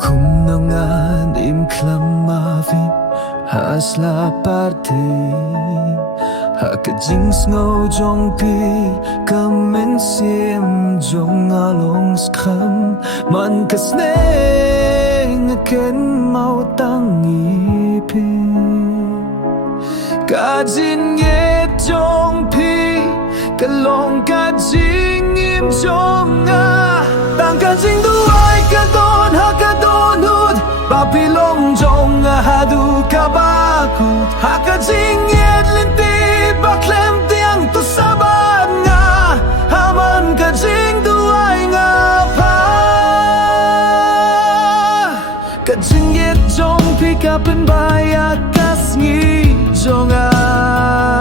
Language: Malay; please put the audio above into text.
Kung nangan imklamavin hasla parte Hakajings ngô jong pi kamen sim jong along skram Man kasneng ken mau tangi pi Kajin ye jong pi kalong kajing im jong a Tang kajing duai kadon hakadon hud Papilong jong a hadu kabakut Hakajing yet linti baklem tiang tu saban nga Haman kajing duai nga pa Kajing yet jong pi kapen bayak kas ngi jong a